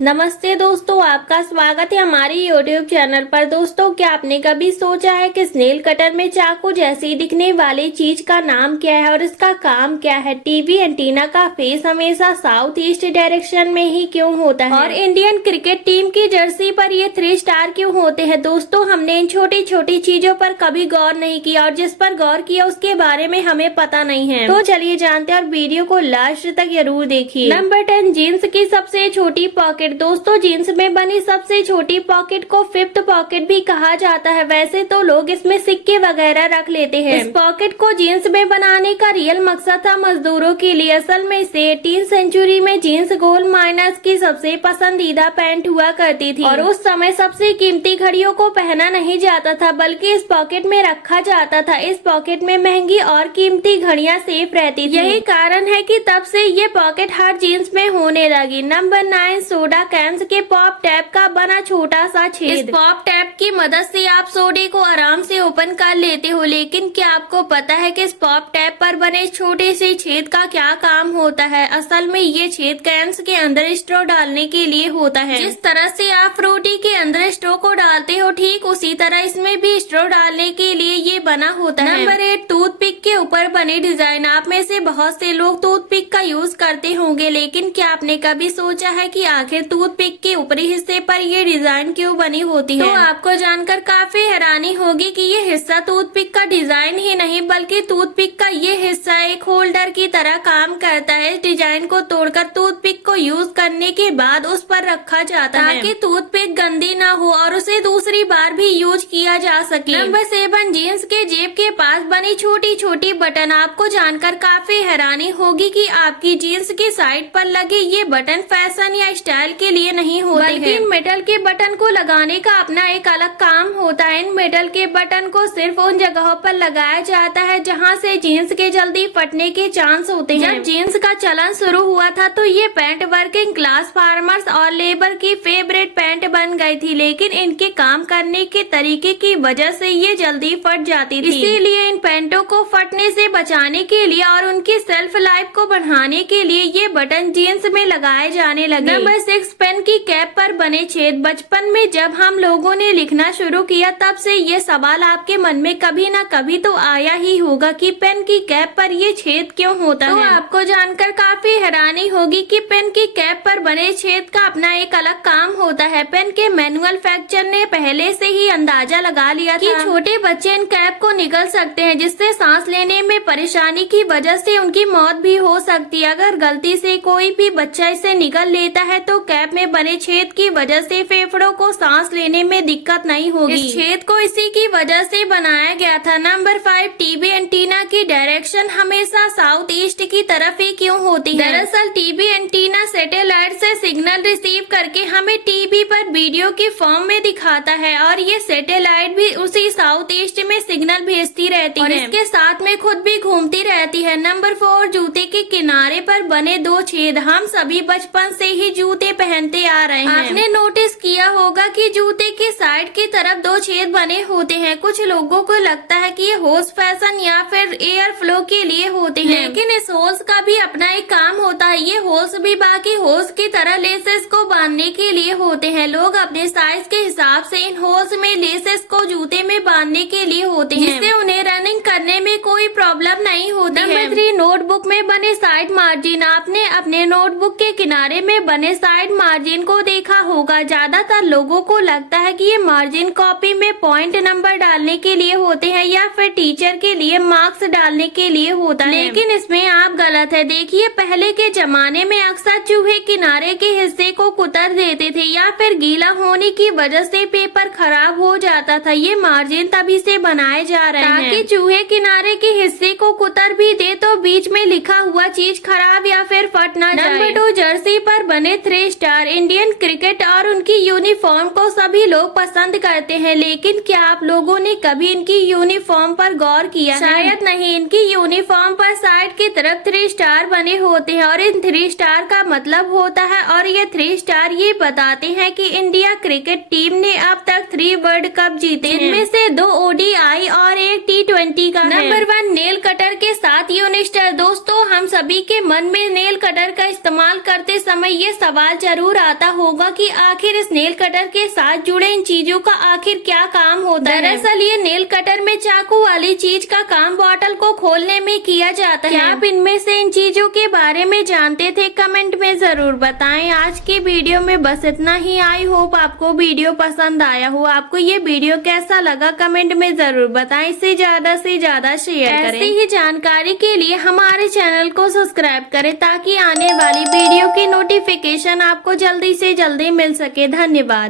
नमस्ते दोस्तों, आपका स्वागत है हमारे YouTube चैनल पर। दोस्तों, क्या आपने कभी सोचा है कि स्नेल कटर में चाकू जैसी दिखने वाली चीज का नाम क्या है और इसका काम क्या है? टीवी एंटीना का फेस हमेशा साउथ ईस्ट डायरेक्शन में ही क्यों होता है और इंडियन क्रिकेट टीम की जर्सी पर ये 3 स्टार क्यों होते हैं? दोस्तों, हमने इन छोटी छोटी चीजों पर कभी गौर नहीं किया और जिस पर गौर किया उसके बारे में हमें पता नहीं है। तो चलिए जानते हैं और वीडियो को लास्ट तक जरूर देखिए। नंबर 10, जीन्स की सबसे छोटी पॉकेट। दोस्तों, जीन्स में बनी सबसे छोटी पॉकेट को फिफ्थ पॉकेट भी कहा जाता है। वैसे तो लोग इसमें सिक्के वगैरह रख लेते हैं। इस पॉकेट को जीन्स में बनाने का रियल मकसद था मजदूरों के लिए। असल में इसे 18वीं सेंचुरी में जीन्स गोल्ड माइनर्स की सबसे पसंदीदा पैंट हुआ करती थी और उस समय सबसे कीमती घड़ियों को पहना नहीं जाता था बल्कि इस पॉकेट में रखा जाता था। इस पॉकेट में महंगी और कीमती घड़ियां सेफ रहती थी। यही कारण है कि तब से ये पॉकेट हर जीन्स में होने लगी। नंबर 9, सोडा कैंस के पॉप टैप का बना छोटा सा छेद। इस पॉप टैप की मदद से आप सोडे को आराम से ओपन कर लेते हो, लेकिन क्या आपको पता है कि इस पॉप टैप पर बने छोटे से छेद का क्या काम होता है? असल में ये छेद कैंस के अंदर स्ट्रॉ डालने के लिए होता है। जिस तरह से आप फ्रूटी के अंदर स्ट्रॉ को डालते हो, ठीक उसी तरह इसमें भी स्ट्रॉ डालने के लिए ये बना होता है। नंबर 8, टूथपिक के ऊपर बने डिजाइन। आप में से बहुत से लोग टूथपिक का यूज करते होंगे, लेकिन क्या आपने कभी सोचा है कि आखिर टूथपिक के ऊपरी हिस्से पर ये डिजाइन क्यों बनी होती है? तो आपको जानकर काफी हैरानी होगी कि ये हिस्सा टूथपिक का डिजाइन ही नहीं बल्कि टूथपिक का ये हिस्सा एक होल्डर की तरह काम करता है। इस डिजाइन को तोड़कर टूथपिक को यूज करने के बाद उस पर रखा जाता है ताकि टूथपिक गंदी ना हो और उसे दूसरी बार भी यूज किया जा सके। नंबर 7, जीन्स के जेब के पास बनी छोटी छोटी बटन। आपको जानकर काफी हैरानी होगी कि आपकी जीन्स की साइड पर लगे ये बटन फैशन या स्टाइल के लिए नहीं होते बल्कि इन मेटल के बटन को लगाने का अपना एक अलग काम होता है। इन मेटल के बटन को सिर्फ उन जगहों पर लगाया जाता है जहां से जीन्स के जल्दी फटने के चांस होते हैं। जब जीन्स का चलन शुरू हुआ था तो ये पैंट वर्किंग क्लास फार्मर्स और लेबर की फेवरेट पैंट बन गई थी, लेकिन इनके काम करने के तरीके की वजह से ये जल्दी फट जाती थी। इसीलिए इन पैंटों को फटने से बचाने के लिए और उनकी सेल्फ लाइफ को बढ़ाने के लिए ये बटन जीन्स में लगाए जाने लगे। नंबर 6, पेन की कैप पर बने छेद। बचपन में जब हम लोगों ने लिखना शुरू किया तब से ये सवाल आपके मन में कभी न कभी तो आया ही होगा कि पेन की कैप पर ये छेद क्यों होता है। तो आपको जानकर काफी हैरानी होगी कि पेन की कैप पर बने छेद का अपना एक अलग काम होता है। पेन के मैन्युफैक्चरर ने पहले से ही अंदाजा लगा लिया था कि छोटे बच्चे इन कैप को निगल सकते हैं, जिससे सांस लेने में परेशानी की वजह से उनकी मौत भी हो सकती है। अगर गलती से कोई भी बच्चा इसे निगल लेता है तो कैप में बने छेद की वजह से फेफड़ों को सांस लेने में दिक्कत नहीं होगी। इस छेद को इसी की वजह से बनाया गया था। नंबर 5, टीवी एंटीना की डायरेक्शन हमेशा साउथ ईस्ट की तरफ ही क्यों होती है? दरअसल टीवी एंटीना सैटेलाइट से सिग्नल रिसीव करके हमें टीवी पर वीडियो के फॉर्म में दिखाता है और ये सैटेलाइट भी उसी साउथ ईस्ट में सिग्नल भेजती रहती है और इसके साथ में खुद भी घूमती रहती है। नंबर 4, जूते के किनारे पर बने 2 छेद। हम सभी बचपन से ही जूते पहनते आ रहे हैं। आपने नोटिस किया होगा कि जूते के साइड की तरफ 2 छेद बने होते हैं। कुछ लोगों को लगता है कि ये होस फैशन या फिर एयर फ्लो के लिए होते हैं, लेकिन इस होस का भी अपना एक काम होता है। ये होस भी बाकी होस की तरह लेसेस को बांधने के लिए होते हैं। लोग अपने साइज के हिसाब से इन होस में लेसेस को जूते में बांधने के लिए होते हैं, जिससे उन्हें रनिंग करने में कोई प्रॉब्लम नहीं होती है। नंबर 3, नोटबुक में बने साइड मार्जिन। आपने अपने नोटबुक के किनारे में बने साइड मार्जिन को देखा होगा। ज्यादातर लोगों को लगता है कि ये मार्जिन कॉपी में पॉइंट नंबर डालने के लिए होते हैं या फिर टीचर के लिए मार्क्स डालने के लिए होता है, लेकिन इसमें आप गलत है। देखिए, पहले के जमाने में अक्सर चूहे किनारे के हिस्से को कुतर देते थे या फिर गीला होने की वजह से पेपर खराब हो जाता था। ये मार्जिन तभी से बनाए जा रहे हैं ताकि चूहे किनारे के हिस्से को कुतर भी दे तो बीच में लिखा हुआ चीज खराब या फिर फट ना जाए। नंबर 2, जर्सी पर बने 3 स्टार। इंडियन क्रिकेट और उनकी यूनिफॉर्म को सभी लोग पसंद करते हैं, लेकिन क्या आप लोगों ने कभी इनकी यूनिफॉर्म पर गौर किया है? शायद नहीं। इनकी यूनिफॉर्म पर साइड की तरफ 3 स्टार बने होते हैं और इन 3 स्टार का मतलब होता है और ये 3 स्टार ये बताते हैं कि इंडिया क्रिकेट टीम ने अब तक 3 वर्ल्ड कप जीते, इनमें से 2 ODI और 1 T20 का। नंबर 1, नेल कटर के साथ यूनिस्टर। दोस्तों, हम सभी के मन में नेल कटर का इस्तेमाल करते समय ये सवाल जरूर आता होगा कि आखिर इस नेल कटर के साथ जुड़े इन चीजों का आखिर क्या काम होता है। दरअसल ये नेल कटर में चाकू वाली चीज का काम बॉटल को खोलने में किया जाता है। क्या आप इनमें से इन चीजों के बारे में जानते थे? कमेंट में जरूर बताएं। आज की वीडियो में बस इतना ही। आई होप आपको वीडियो पसंद आया हो। आपको ये वीडियो कैसा लगा कमेंट में जरूर बताएं। इसे ज्यादा से ज्यादा शेयर करें। ऐसी ही जानकारी के लिए हमारे चैनल को सब्सक्राइब करें ताकि आने वाली वीडियो की नोटिफिकेशन आपको जल्दी से जल्दी मिल सके। धन्यवाद।